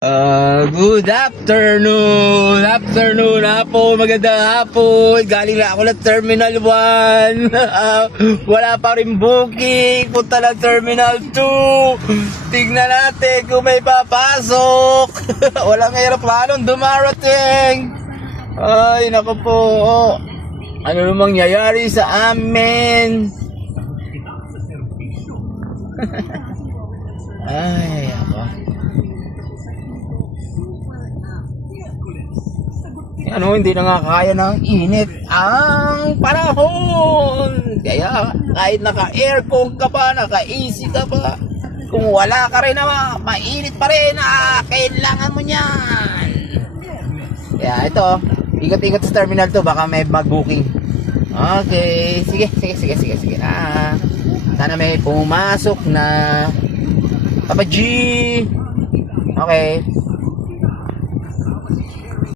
Good afternoon hapon, magandang hapon. Galing na ako ng Terminal 1. Wala pa rin booking. Punta ng Terminal 2. Tignan natin kung may papasok. Walang aeroplanong dumarating. Ay, naku po. Ano namang nangyayari sa amin? Ay, ako. Ano, hindi na nga kaya ng init ang panahon. Kaya kahit naka-aircon ka pa, naka-AC ka pa, kung wala ka rin naman, mainit pa rin, kailangan mo niyan. Kaya ito, ikot-ikot sa Terminal 2, baka may mag-booking. Okay, sige. Sana may pumasok na Papa G. Okay.